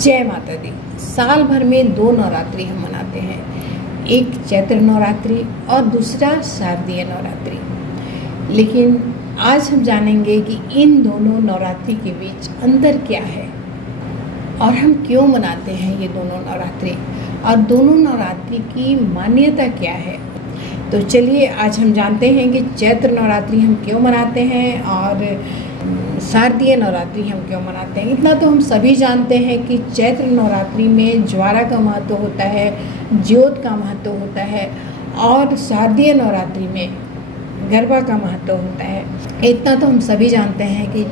जय माता दी। साल भर में दो नवरात्रि हम मनाते हैं, एक चैत्र नवरात्रि और दूसरा शारदीय नवरात्रि। लेकिन आज हम जानेंगे कि इन दोनों नवरात्रि के बीच अंतर क्या है और हम क्यों मनाते हैं ये दोनों नवरात्रि, और दोनों नवरात्रि की मान्यता क्या है। तो चलिए आज हम जानते हैं कि चैत्र नवरात्रि हम क्यों मनाते हैं और शारदीय नवरात्रि हम क्यों मनाते हैं। इतना तो हम सभी जानते हैं कि चैत्र नवरात्रि में ज्वारा का महत्व होता है, ज्योत का महत्व होता है, और शारदीय नवरात्रि में गरबा का महत्व होता है। इतना तो हम सभी जानते हैं कि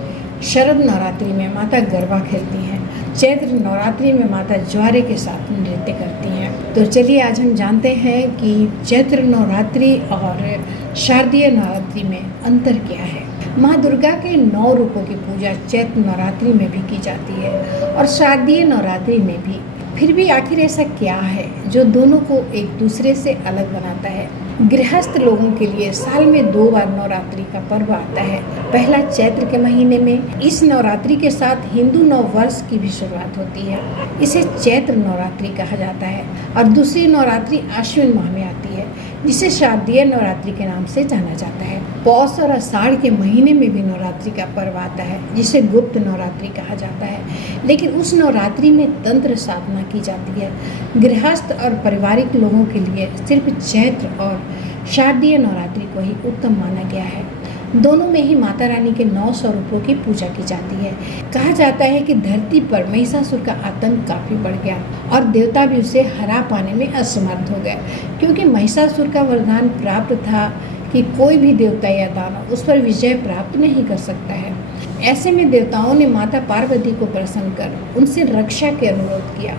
शरद नवरात्रि में माता गरबा खेलती हैं, चैत्र नवरात्रि में माता ज्वारे के साथ नृत्य करती हैं। तो चलिए आज हम जानते हैं कि चैत्र नवरात्रि और शारदीय नवरात्रि में अंतर क्या है। माँ दुर्गा के 9 रूपों की पूजा चैत्र नवरात्रि में भी की जाती है और शारदीय नवरात्रि में भी। फिर भी आखिर ऐसा क्या है जो दोनों को एक दूसरे से अलग बनाता है। गृहस्थ लोगों के लिए साल में 2 बार नवरात्रि का पर्व आता है। पहला चैत्र के महीने में। इस नवरात्रि के साथ हिंदू नव वर्ष की भी शुरुआत होती है, इसे चैत्र नवरात्रि कहा जाता है। और दूसरी नवरात्रि आश्विन माह में आती है, जिसे शारदीय नवरात्रि के नाम से जाना जाता है। पौष और आषाढ़ के महीने में भी नवरात्रि का पर्व आता है, जिसे गुप्त नवरात्रि कहा जाता है। लेकिन उस नवरात्रि में तंत्र साधना की जाती है। गृहस्थ और पारिवारिक लोगों के लिए सिर्फ चैत्र और शारदीय नवरात्रि को ही उत्तम माना गया है। दोनों में ही माता रानी के 9 स्वरूपों की पूजा की जाती है। कहा जाता है कि धरती पर महिषासुर का आतंक काफी बढ़ गया और देवता भी उसे हरा पाने में असमर्थ हो गए, क्योंकि महिषासुर का वरदान प्राप्त था कि कोई भी देवता या दानव उस पर विजय प्राप्त नहीं कर सकता है। ऐसे में देवताओं ने माता पार्वती को प्रसन्न कर उनसे रक्षा के अनुरोध किया।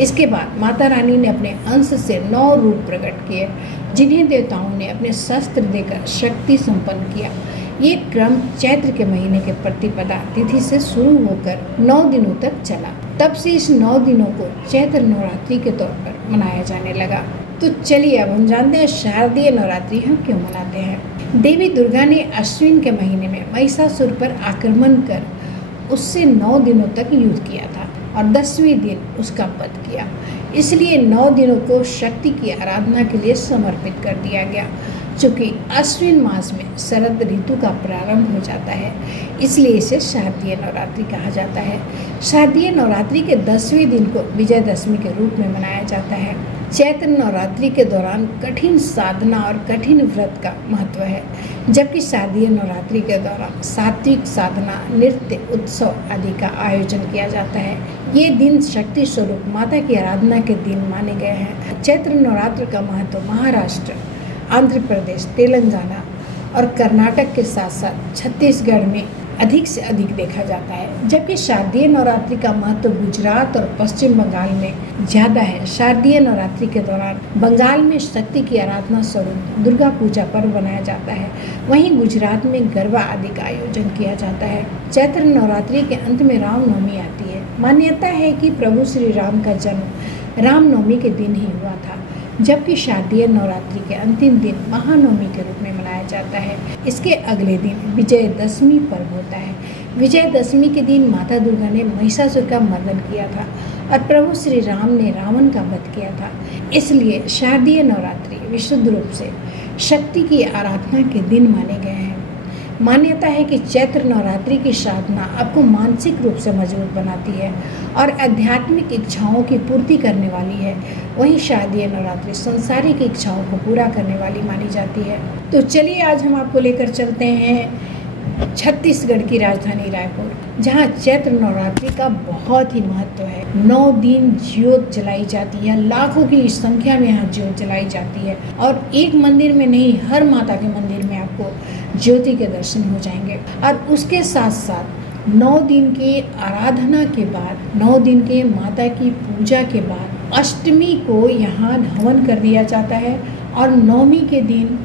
इसके बाद माता रानी ने अपने अंश से 9 रूप प्रकट किए, जिन्हें देवताओं ने अपने शस्त्र देकर शक्ति संपन्न किया। ये क्रम चैत्र के महीने के प्रतिपदा तिथि से शुरू होकर 9 दिनों तक चला। तब से इस 9 दिनों को चैत्र नवरात्रि के तौर पर मनाया जाने लगा। तो चलिए अब हम जानते हैं शारदीय नवरात्रि हम क्यों मनाते हैं। देवी दुर्गा ने अश्विन के महीने में महिषासुर पर आक्रमण कर उससे 9 दिनों तक युद्ध किया था और 10वें दिन उसका वध किया। इसलिए 9 दिनों को शक्ति की आराधना के लिए समर्पित कर दिया गया। चूँकि अश्विन मास में शरद ऋतु का प्रारंभ हो जाता है, इसलिए इसे शारदीय नवरात्रि कहा जाता है। शारदीय नवरात्रि के 10वें दिन को विजयदशमी के रूप में मनाया जाता है। चैत्र नवरात्रि के दौरान कठिन साधना और कठिन व्रत का महत्व है, जबकि शारदीय नवरात्रि के दौरान सात्विक साधना, नृत्य, उत्सव आदि का आयोजन किया जाता है। ये दिन शक्ति स्वरूप माता की आराधना के दिन माने गए हैं। चैत्र नवरात्र का महत्व महाराष्ट्र, आंध्र प्रदेश, तेलंगाना और कर्नाटक के साथ साथ छत्तीसगढ़ में अधिक से अधिक देखा जाता है, जबकि शारदीय नवरात्रि का महत्व गुजरात और पश्चिम बंगाल में ज़्यादा है। शारदीय नवरात्रि के दौरान बंगाल में शक्ति की आराधना स्वरूप दुर्गा पूजा पर्व मनाया जाता है, वहीं गुजरात में गरबा आदि का आयोजन किया जाता है। चैत्र नवरात्रि के अंत में रामनवमी आती है। मान्यता है कि प्रभु श्री राम का जन्म रामनवमी के दिन ही हुआ था, जबकि शारदीय नवरात्रि के अंतिम दिन महानवमी के रूप में मनाया जाता है। इसके अगले दिन विजयदशमी पर्व होता है। विजयदशमी के दिन माता दुर्गा ने महिषासुर का मर्दन किया था और प्रभु श्री राम ने रावण का वध किया था। इसलिए शारदीय नवरात्रि विशुद्ध रूप से शक्ति की आराधना के दिन माने गए हैं। मान्यता है कि चैत्र नवरात्रि की साधना आपको मानसिक रूप से मजबूत बनाती है और आध्यात्मिक इच्छाओं की पूर्ति करने वाली है। वहीं शारदीय नवरात्रि सांसारिक इच्छाओं को पूरा करने वाली मानी जाती है। तो चलिए आज हम आपको लेकर चलते हैं छत्तीसगढ़ की राजधानी रायपुर, जहां चैत्र नवरात्रि का बहुत ही महत्व है। 9 दिन ज्योत जलाई जाती है, लाखों की संख्या में यहाँ ज्योत जलाई जाती है और एक मंदिर में नहीं, हर माता के मंदिर में आपको ज्योति के दर्शन हो जाएंगे। और उसके साथ साथ 9 दिन के आराधना के बाद, 9 दिन के माता की पूजा के बाद अष्टमी को यहाँ हवन कर दिया जाता है और नवमी के दिन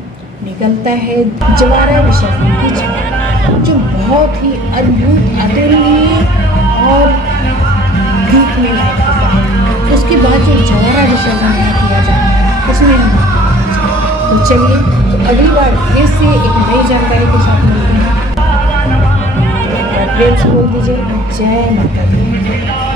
निकलता है ज्वारा विसर्जन की जगह, जो बहुत ही अद्भुत, अतुलनीय और देखने लायक होता है। उसके बाद जो ज्वारा विसर्जन किया जाता है उसमें हम तो चलिए तो अगली बार फिर से एक नई जानकारी के साथ मिलते हैं। एक बार प्रेम से बोल दीजिए जय माता दी।